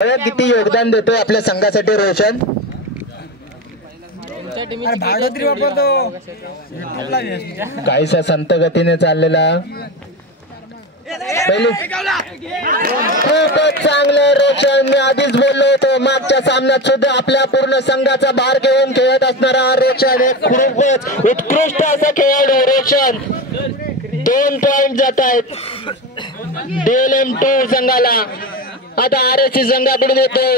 किती योगदान देतोय आपल्या संघासाठी रोशन? काहीसा संत गतीने चाललेला खूपच चांगलं रोशन. मी आधीच बोललो होतो मागच्या सामन्यात सुद्धा आपल्या पूर्ण संघाचा भार घेऊन खेळत असणारा रोशन एक खूपच उत्कृष्ट असा खेळाडू रोशन. 2 पॉइंट जात आहेत DLM2 संघाला. आता RSC संघाकडून येतोय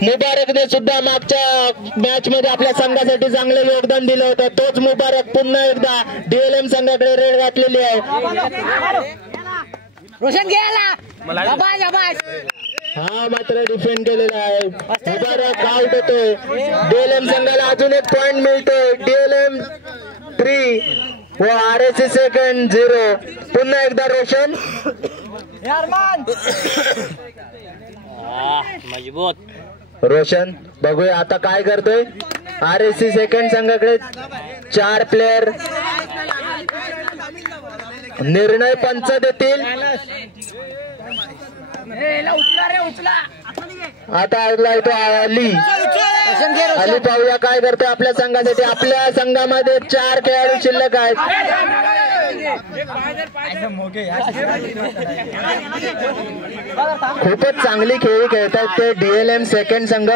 मुबारकने सुद्धा मागच्या मॅच मध्ये आपल्या संघासाठी चांगलं योगदान दिलं होतं. तोच मुबारक पुन्हा एकदा DLM संघाकडे रेड घातलेली आहे. हा मात्र डिफेंड केलेला आहे. मुबारक आउट होतोय. DLM संघाला अजून एक पॉइंट मिळतोय. DLM3 व RSC सेकंड 0. पुन्हा एकदा रोशन मजबूत. रोशन बघूया आता काय करतोय. RSC सेकंड संघाकडे 4 प्लेयर. निर्णय पंच देतील. आता आलाय तो अली. अली पाहूया काय करतोय आपल्या संघासाठी. आपल्या संघामध्ये 4 खेळाडू शिल्लक आहेत. खूपच चांगली खेळी खेळतात ते DLM सेकंड संघ.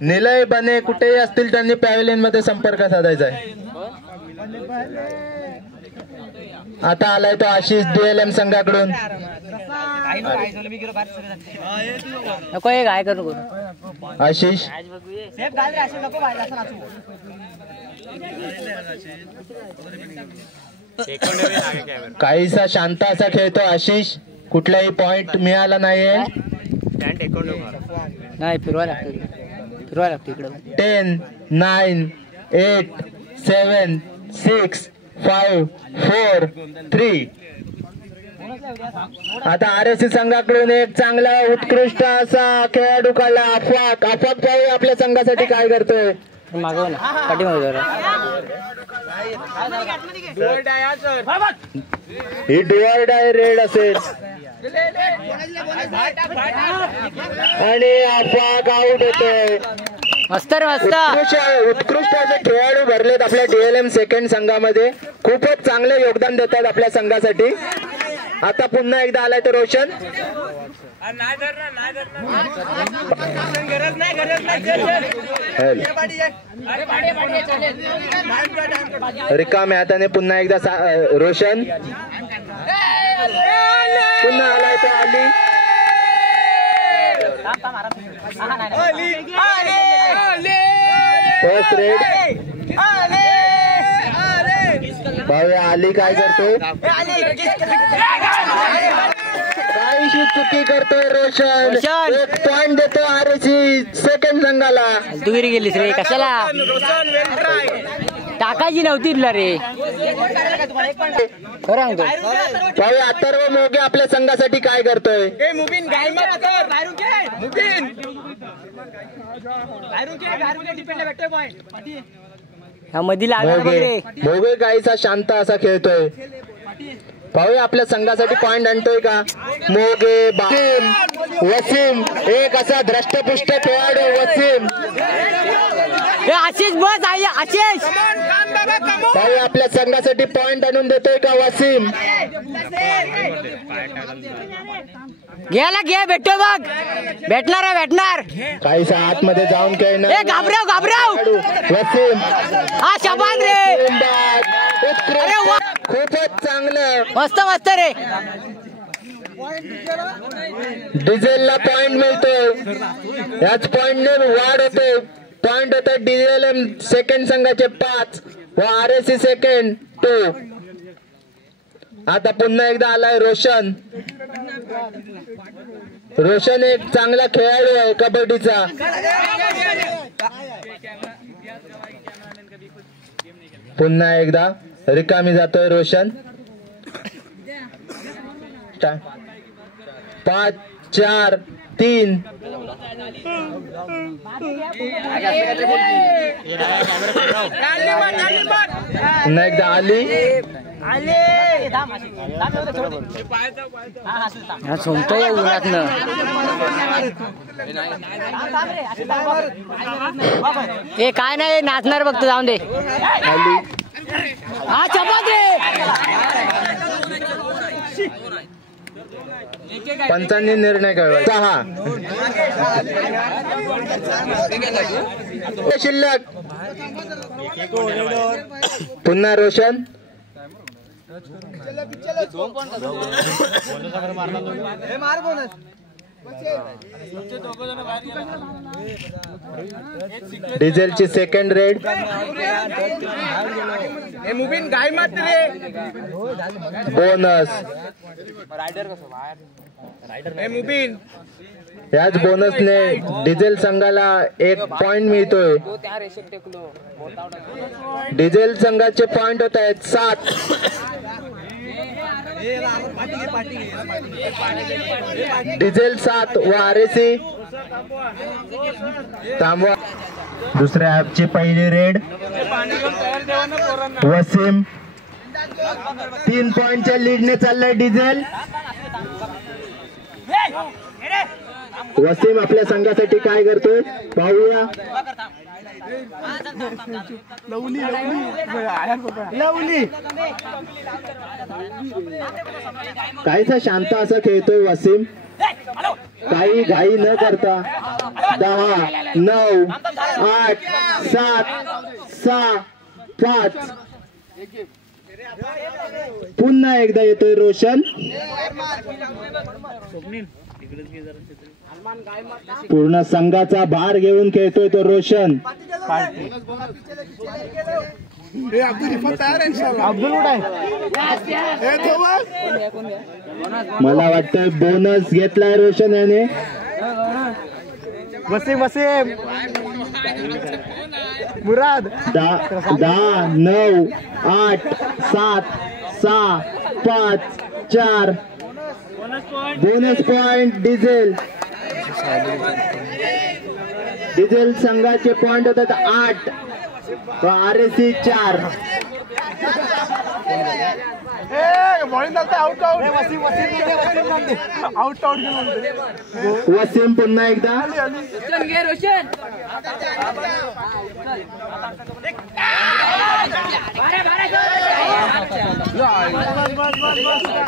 निलय बने कुठेही असतील त्यांनी पॅव्हलियन मध्ये संपर्क साधायचा आहे. आता आलाय तो आशिष DLM संघाकडून. आशिष काहीसा शांत असा खेळतो आशिष. कुठलाही पॉइंट मिळाला नाहीये. नाही फिरवा लागतो इकडे. 10 9 8 7 6 5 4 3. आता RSC संघाकडून एक चांगला उत्कृष्ट असा खेळाडू काढला अफाक. पाहू आपल्या संघासाठी काय करतोय. मागव ना पाठीमागे ही डुअर डाय रेड असेल आणि अफाक आउट होतोय. मस्त उत्कृष्ट असे खेळाडू भरलेत आपल्या DLM सेकंड संघामध्ये. खूपच चांगले योगदान देतात आपल्या संघासाठी. आता पुन्हा एकदा आलाय तर रोशन. रिकाम्या हाताने पुन्हा एकदा रोशन. पुन्हा आलाय तो अली. First red. पाहूया अली काय करतोय. काहीशी चुकी करतोय रोशन. एक पॉइंट देतो RSC सेकंड संघाला. दुहेरी गेलीस रे कशाला. टाकायची नव्हती तुला रे. पाहूया अथर्व मोगे आपल्या संघासाठी काय करतोय. मध्ये मोगे काहीसा शांत असा खेळतोय. पाहूया आपल्या संघासाठी पॉइंट आणतोय का. मोगे वसीम एक असा धष्टपुष्ट खेळाडू वसीम. आशिष बस आशिष. पाहूया आपल्या संघासाठी पॉइंट आणून देतोय का वसीम. घे भेटतो बघ. भेटणार काहीसा आतमध्ये जाऊन खेळणार. घाबराव वसीम. हा शबान रे. खूपच चांगलं. मस्त रे. डिझेलला पॉइंट मिळतोय. याच पॉइंटने वाढ होते. पॉइंट होतात DLM सेकंड संघाचे 5 व RSC सेकंड 2. आता पुन्हा एकदा आलाय रोशन. रोशन एक चांगला खेळाडू आहे कबड्डीचा. पुन्हा एकदा रिकामी जातोय रोशन. 5 4 3. पुन्हा एकदा आली. सोमतोय उन्हातनं. हे काय नाही नाचणार बघतो जाऊन दे. हा चपात रे. पंचांनी निर्णय कळवा. 6 शिल्लक. पुन्हा रोशन. डिझेलची सेकंड रेड. बोनस. याच बोनसने डिझेल संघाला 1 पॉइंट मिळतोय. डिझेल संघाचे पॉइंट होत आहेत 7. डिझेल 7 व आरएसी थांबवा. दुसऱ्या ॲपची पहिली रेड. वसीम 3 पॉइंटच्या लीडने चाललाय डिझेल. वसीम आपल्या संघासाठी काय करतोय पाहूया. काहीसा शांत असं खेळतोय वसीम, काही घाई न करता. 10, 9, 8, 7, 6, 5. पुन्हा एकदा येतोय रोशन. पूर्ण संघाचा भार घेऊन खेळतोय तो रोशन. मला वाटतं बोनस घेतलाय रोशन याने. मुराद 10, 9, 8, 7, 6, 5, 4. Bonus point diesel. डिझेल संघाचे पॉइंट होतात 8 व आरएसी 4. वसीम पुन्हा एकदा.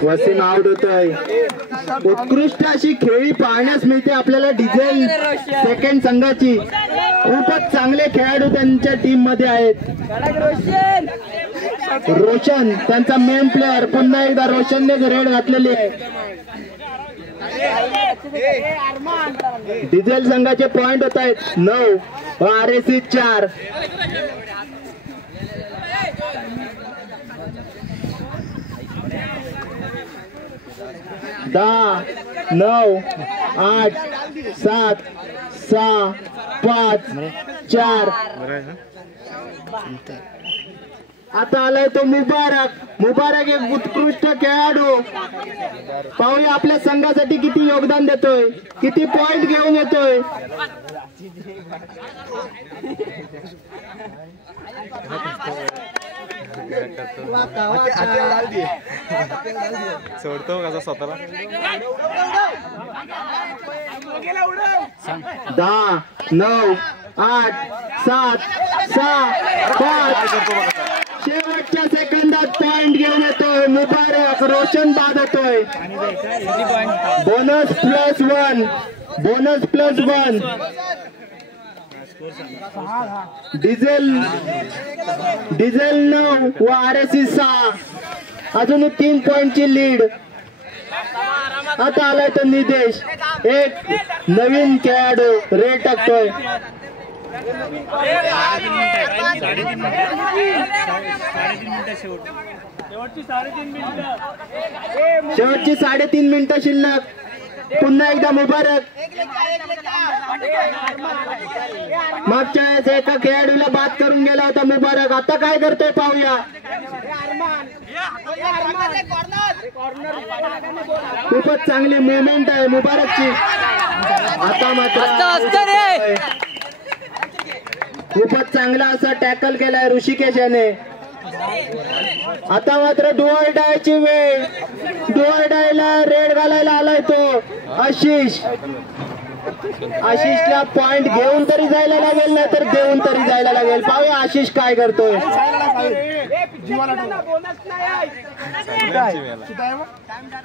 वसीम आउट होतोय. उत्कृष्ट अशी खेळी पाहण्यास मिळते आपल्याला डिझेल सेकंड संघाची. खूपच चांगले खेळाडू त्यांच्या टीम मध्ये आहेत. रोशन त्यांचा मेन प्लेअर. पुन्हा एकदा रोशनने रेड घातलेली आहे. डिझेल संघाचे पॉइंट होत आहेत 9 व आरएसी 4. दहा, 9, 8, 7, 6, 5, 4. आता आलाय तो मुबारक. मुबारक एक उत्कृष्ट खेळाडू. पाहूया आपल्या संघासाठी किती योगदान देतोय, किती पॉइंट घेऊन येतोय. सोडतो कसा स्वतःला. 10, 9, 8, 7, 6, 5. शेवटच्या सेकंदात पॉइंट घेऊन येतोय मुबारक. रोशन बाद होतोय. बोनस +1. बोनस +1. डिझेल 9 व आरएसी 6. अजून 3 पॉइंटची लीड. आता आलाय तो निदेश. एक नवीन खेळाडू रेड टाकतोय. शेवटची 3.5 मिनिटं शिल्लक. पुन्हा एकदा मुबारक. मागच्या वेळेस एका खेळाडूला बाद करून गेला होता मुबारक. आता काय करतोय पाहूया. खूपच चांगली मुवमेंट आहे मुबारकची. आता मात्र खूपच चांगला असा टॅकल केलाय ऋषिकेश याने. आता मात्र डुअर डायची वेळ. डुअर डायला रेड घालायला आलाय तो आशिष. आशिषला पॉइंट घेऊन तरी जायला लागेल ना तर देऊन तरी जायला लागेल. पाहूया आशिष काय करतोय.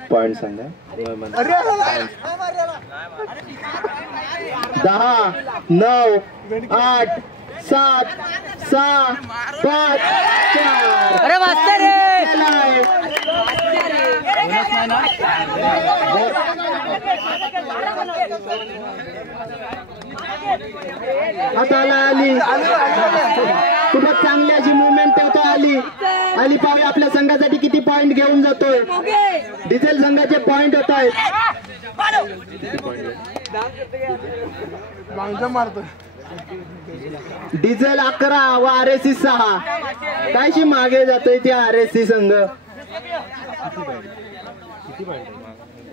पॉइंट सांगा. 10, 9, 8, 7, 6, 5, 4. अरे वाचता रे. आता आली खूपच चांगली अशी मुवमेंट होतो. आली पाहूया आपल्या संघासाठी किती पॉइंट घेऊन जातोय. डिझेल संघाचे पॉइंट होत आहेत. डिझेल 11 व RSC 6. कायशी मागे जातोय ते RSC संघ.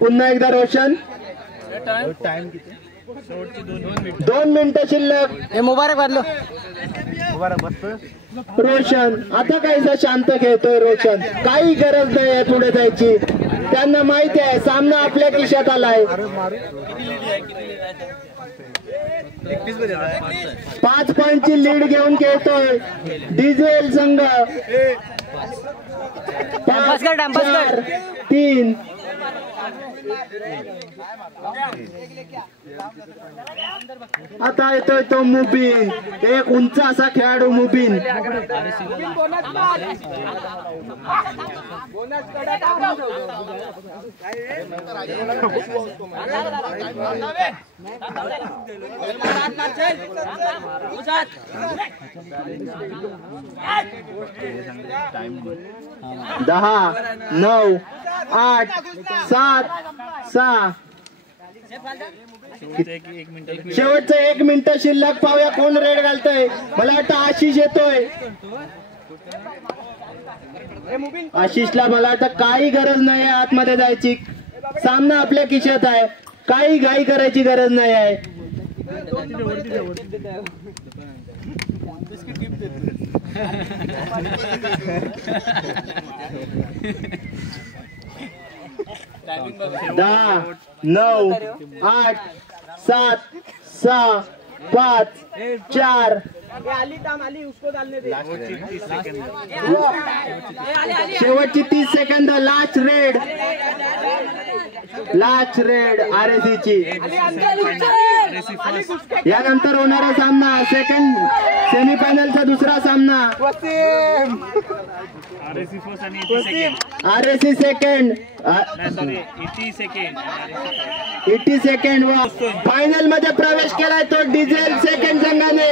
पुन्हा एकदा रोशन. 2 मिनिटं शिल्लक. हे मुबारक बदलो. रोशन आता काहीसा शांत खेळतोय. रोशन काही गरज नाही आहे पुढे जायची. त्यांना माहिती आहे सामना आपल्या खिशात आलाय. 5 पॉइंटची लीड घेऊन खेळतोय डिझेल संघ. 5, 4, 3. आता येतोय तो मुबीन. एक उंच असा खेळाडू मुबीन. दहा, 9, 8, 7, 6. शेवटचं 1 मिनिट शिल्लक. पाहूया कोण रेड घालतोय. मला वाटतं आशिष येतोय. आशिषला मला वाटतं काही गरज नाही आहे आतमध्ये जायची. सामना आपल्या खिशात आहे. काही घाई करायची गरज नाही आहे. दहा, 9, 8, 7, 6, 5, 4. शेवटची 30 सेकंद. Last red. RSC ची. यानंतर होणारा सामना सेकंड सेमीफायनलचा दुसरा सामना. RSC second. 80 सेकंड व फायनल मध्ये प्रवेश केलाय तो डिझेल सेकंड संघाने.